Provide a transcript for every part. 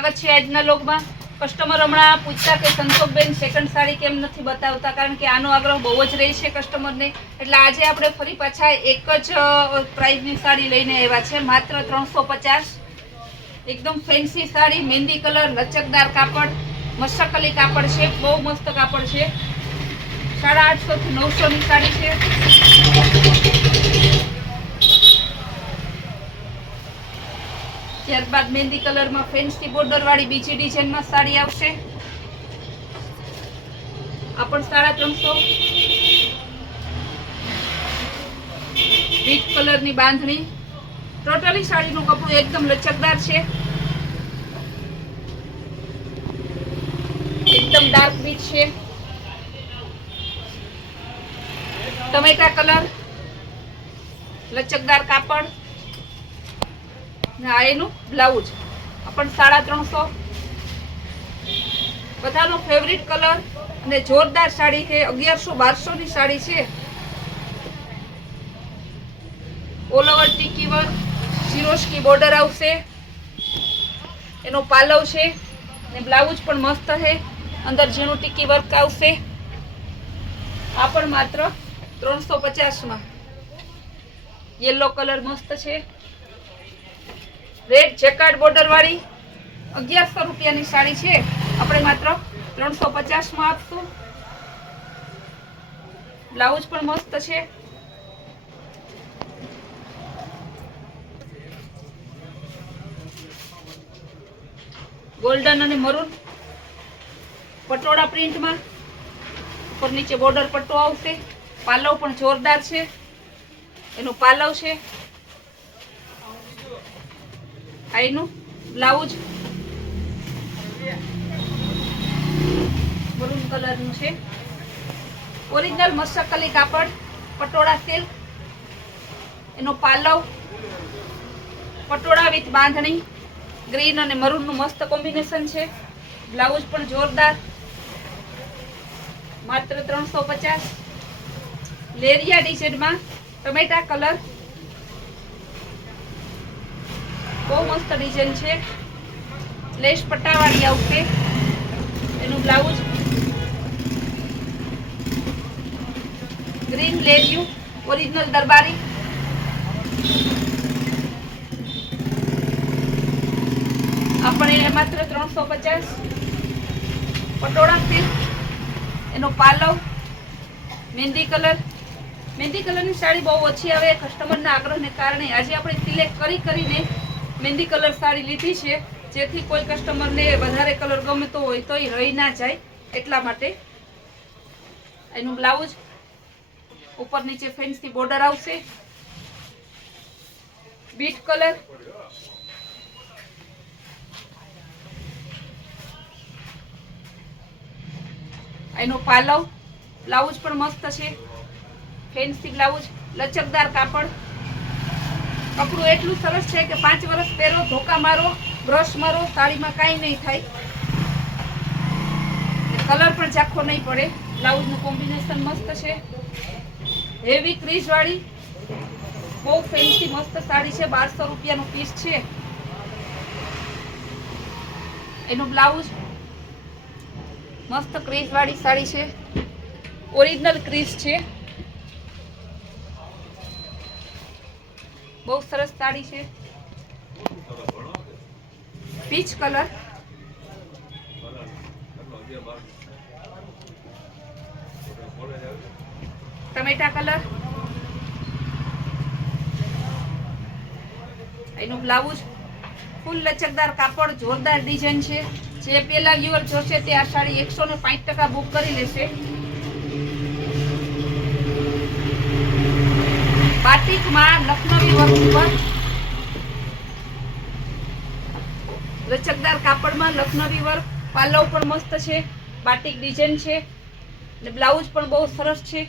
स्वागत है आजना लोग में। कस्टमर हमणा पूछता कि संतोषबेन सेकंड साड़ी केम नहीं बतावता, कारण के आनो आग्रह बहु ज रही है कस्टमर ने। एटले आज आपणे फरी पाछा एक ज प्राइस नी साड़ी लईने आव्या छे, मात्र 350। एकदम फैंसी साड़ी, मेहंदी कलर, लचकदार कापड़, मशकली कापड़ है, बहुत मस्त कापड़ है। 850 થી 900 ની साड़ी है। ત્યારબાદ मेहंदी कलर में फैंसी बॉर्डर वाली बीजी डिजाइन में साड़ी आवशे। आ पण 350। बीच कलर नी बांधणी। टोटली साड़ी નું કપડું एकदम लचकदार है, एकदम डार्क बीच है। टमेटा कलर, लचकदार कापड़, आ एनु ब्लाउज। अपन 350। बधानो फेवरेट कलर ने जोरदार साड़ी है। 1100-1200 ની साड़ी है। ऑल ओवर टिक्की वर्क, सिरोश की बॉर्डर आवशे। एनो पालव है ने ब्लाउज पण मस्त है। अंदर झीणुं टिक्की वर्क आवशे। आ पण मात्र 350 में। येलो कलर मस्त है। रेड जेकार्ड बॉर्डर वाली 1100 रुपया ની साड़ी है। આપણે માત્ર 350 માં આપશું। ब्लाउज પણ મસ્ત છે। गोल्डन અને મરૂન પટોળા પ્રિન્ટ માં ઉપર નીચે બોર્ડર પટ્ટો આવશે। પાલવ પણ જોરદાર છે। એનું પાલવ છે, આ એનું બ્લાઉજ મરૂન કલર નું છે। ઓરિજિનલ મસ્કલી કાપડ, પટોળા સિલ્ક। એનો પાલવ, પટોળા વિથ બાંધણી, ग्रीन और मरून नु मस्त कॉम्बिनेशन है। ब्लाउज पण जोरदार, मात्र 350। लेरिया डिजाइन में टमेटा कलर, बहुत मस्त डिजाइन है। लेस पट्टावाड़ी आवशे। एनु ब्लाउज ग्रीन लेरियू, ओरिजिनल दरबारी। अपने मात्र 350। पटोड़ा सिल्क, एनो पालव, मेहंदी कलर। मेहंदी कलर की साड़ी बहुत अच्छी आवे। कस्टमर ना आग्रह ने कारणे आज आपणे सिलेक्ट करी करीने मेहंदी कलर साड़ी लीधी छे, जेथी कोई कस्टमर ने वधारे कलर गमतो होय तो रही ना जाए एटला माटे। एनु ब्लाउज ऊपर नीचे फैंसी बॉर्डर आवशे। बीट कलर, एनो पालव, ब्लाउज पण मस्त है। फैंसी ब्लाउज, लचकदार कापड़। कपड़ू एटलू सरस है कि 5 वर्ष पहरो, धोका मारो, ब्रश मारो, साड़ी में कई नहीं थाय। कलर पण झाखो नहीं पड़े। ब्लाउज नु कॉम्बिनेशन मस्त है। हेवी क्रीज वाली बहुत फैंसी मस्त साड़ी है। 1200 रुपया नु पीस है। एनु ब्लाउज मस्त क्रीज वाली साड़ी है। ओरिजिनल क्रीज है। बहुत सरस साड़ी है। Peach colour, tomato colour. एनु ब्लाउज फूल लचकदार कापड़, जोरदार डिजाइन है। जे पेला व्यूअर जोशे ते आ साड़ी 160% बुक करी लेशे। बाटिक में लखनवी वर्क पर, लचकदार कापड़ में लखनवी वर्क। पालव पण मस्त है। बाटिक डिजाइन है। ब्लाउज पण बहुत सरस है।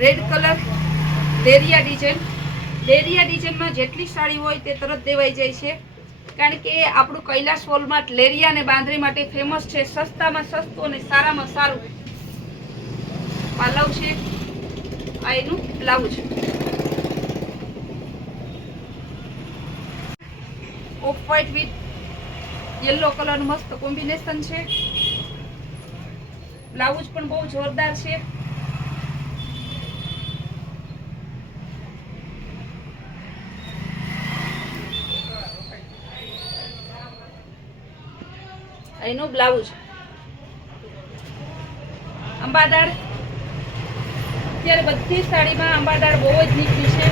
Red colour, लेरिया design. लेरिया डिजाइन में जेटली साड़ी होय ते तरत देवाई जाय छे, कारण के आपणुं कैलाश वॉलमार्ट लेरिया ने बांधणी माटे फेमस है। सस्ता में सस्तुं अने सारा में सारूं। पालव छे, આ એનું blouse. Off white with yellow colour મસ્ત કોમ્બિનેશન છે. બ્લાઉઝ પણ બહુ જોરદાર છે. એનું બ્લાઉઝ અંબાદાળ. અત્યારે બધી સાડીમાં અંબાદાળ બહુ જ નીકળી છે.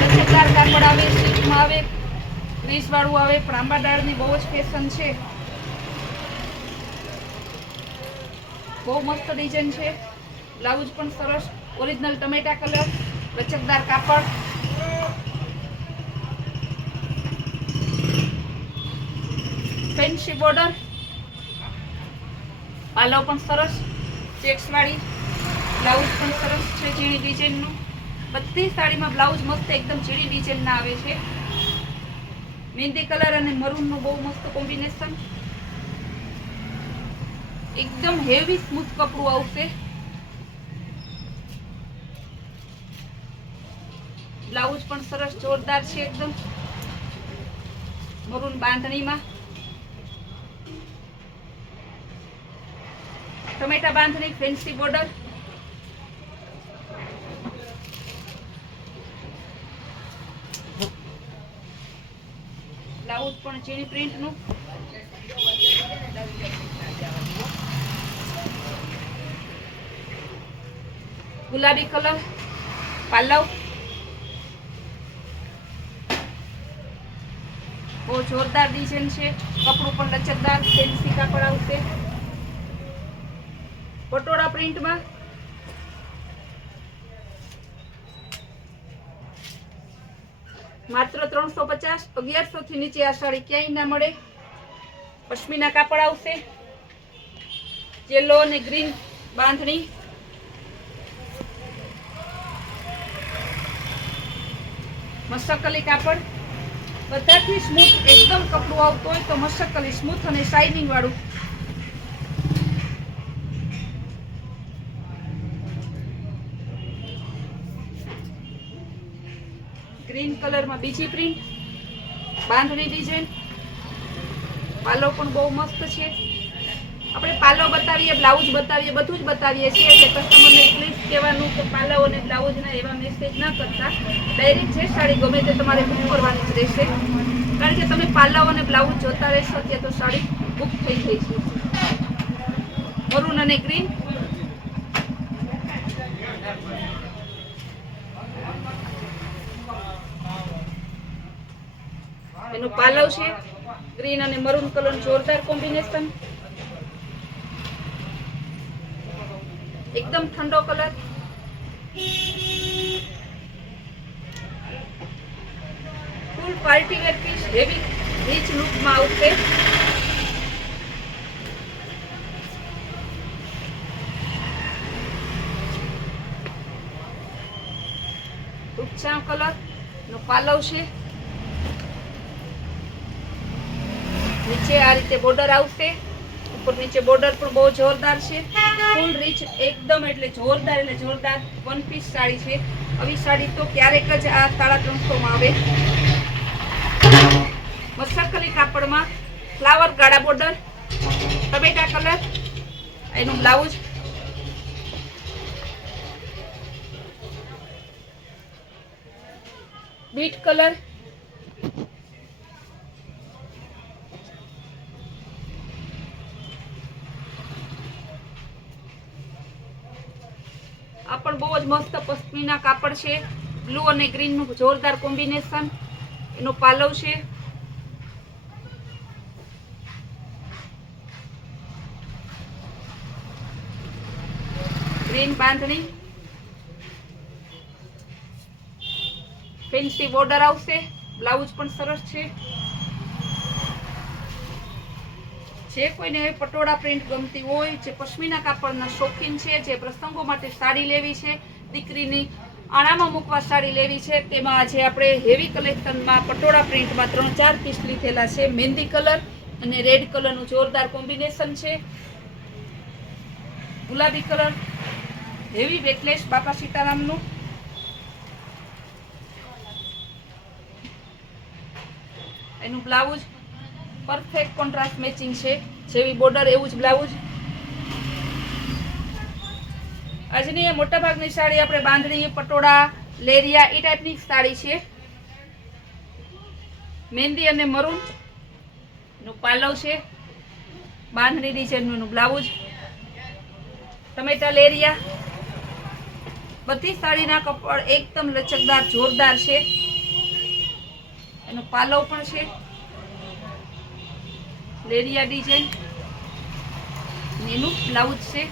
લચકદાર કાપડ આવે, સિલ્કમાં આવે, પ્રેસ વાળું આવે, પણ અંબાદાળની બહુ જ ફેશન છે. બહુ મસ્ત ડિઝાઇન છે. બ્લાઉઝ પણ સરસ ઓરિજિનલ ટમેટા કલર, લચકદાર કાપડ. ફેન્સી બોર્ડર, પાલો પણ સરસ ચેક્સ વાળી, બ્લાઉઝ પણ સરસ છે ઝીણી ડિઝાઇનનું. બધી સાડીમાં બ્લાઉઝ મસ્ત એકદમ ઝીણી ડિઝાઇનના આવે છે. મહેંદી કલર અને મરૂનનું બહુ મસ્ત કોમ્બિનેશન. એકદમ હેવી સ્મૂથ કપડું આવશે. બ્લાઉઝ પણ સરસ જોરદાર છે એકદમ મરૂન બાંધણીમાં. ટમેટા બાંધણી, ફેન્સી બોર્ડર. બ્લાઉઝ પણ ઝીણી પ્રિન્ટનું. ગુલાબી કલર પાલવ. બહુ જોરદાર ડિઝાઇન છે. કપડું પણ લચકદાર ફેન્સી કાપડ આવશે. પટોળા પ્રિન્ટમાં. માત્ર 350. 1100 થી નીચે આ સાડી ક્યાંય ના મળે. પશ્મિના કાપડ આવશે. યેલો અને ગ્રીન બાંધણી. મસકલી કાપડ. બધાથી સ્મૂથ એકદમ કપડું આવતું હોય તો મસકલી સ્મૂથ અને શાઇનિંગ વાળું. ગ્રીન કલરમાં બીજી પ્રિન્ટ, બાંધણી ડિઝાઇન. પાલો પણ બહુ મસ્ત છે. આપણે પાલો બતાવીએ, બ્લાઉઝ બતાવીએ, બધું જ બતાવીએ છીએ. એટલે કસ્ટમરને પ્લીઝ કહેવાનું કે પાલો અને બ્લાઉઝના એવા મેસેજ ન કરતા. ડાયરેક્ટ જે સાડી ગમે તે તમારે બુક કરવાની જ રહેશે. કારણ કે તમે પાલો અને બ્લાઉઝ જોતા રહેશો ત્યાં તો સાડી બુક થઈ જાય છે. મરૂન અને ગ્રીન. એનું પાલવ છે ગ્રીન અને મરૂન કલર જોરદાર કોમ્બિનેશન. એકદમ ઠંડો colour. Full party wear piece, heavy rich લુકમાં આવશે. રૂપચાં કલર નો પાલવ છે. નીચે આ રીતે બોર્ડર આવશે. ઉપર નીચે બોર્ડર પણ બહુ જોરદાર છે. ફૂલ રીચ એકદમ એટલે જોરદાર વન પીસ સાડી છે. આવી સાડી તો ક્યારેક જ આ 350 માં આવે. મસકલી કાપડમાં ફ્લાવર ગાળા બોર્ડર, ટમેટા કલર. એનું બ્લાઉઝ. Bit colour. આ પણ બહુ જ મસ્ત પશ્મિના કાપડ છે. બ્લુ અને ગ્રીન નું જોરદાર કોમ્બિનેશન. એનો પાલવ છે. ગ્રીન બાંધણી. ફેન્સી બોર્ડર આવશે. બ્લાઉઝ પણ સરસ છે. જે કોઈને પટોળા પ્રિન્ટ ગમતી હોય, જે પશ્મિના કાપડના શોખીન છે, જે પ્રસંગો માટે સાડી લેવી છે, દીકરીની આણામાં મૂકવા સાડી લેવી છે, તેમાં આજે આપણે હેવી કલેક્શનમાં પટોળા પ્રિન્ટમાં 3-4 પીસ લીધેલા છે. મહેંદી કલર અને રેડ કલરનું જોરદાર કોમ્બિનેશન છે. ગુલાબી કલર, હેવી વેટલેસ બાપા સીતારામનું. એનું બ્લાઉઝ પરફેક્ટ કોન્ટ્રાસ્ટ મેચિંગ છે, જેવી બોર્ડર એવું જ બ્લાઉઝ. આજની મોટા ભાગની સાડી આપણે બાંધણી, પટોળા, લેરિયા એ ટાઈપની સાડી છે. મહેંદી અને મરૂન નું પાલવ છે, બાંધણી ડિઝાઇનનું બ્લાઉઝ, ટમેટા લેરિયા. બધી સાડીના કપડ એકદમ લચકદાર જોરદાર છે. એનો પાલવ પણ છે, લેરિયા ડિઝાઇન, એનું બ્લાઉઝ છે.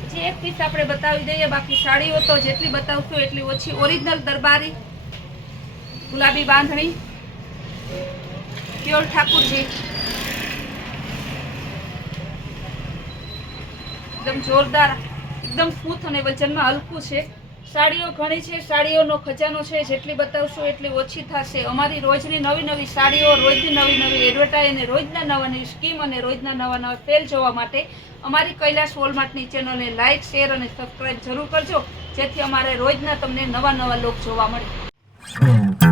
પછી એક પીસ આપણે બતાવી દઈએ, બાકી સાડીઓ તો જેટલી બતાવશું એટલી ઓછી. ઓરિજિનલ દરબારી ગુલાબી બાંધણી, પ્યોર ઠાકુરજી, એકદમ જોરદાર, એકદમ સ્મૂથ અને વજનમાં હલકું છે. સાડીઓ ઘણી છે, સાડીઓનો ખજાનો છે, જેટલી બતાવશો એટલી ઓછી થશે. અમારી રોજની નવી નવી સાડીઓ, રોજની નવી નવી એડવર્ટાઈઝ અને રોજના નવા નવી સ્કીમ અને રોજના નવા નવા સેલ જોવા માટે અમારી કૈલાસ વોલમાર્ટની ચેનલને લાઇક, શેર અને સબસ્ક્રાઇબ જરૂર કરજો, જેથી અમારે રોજના તમને નવા નવા લોક જોવા મળે.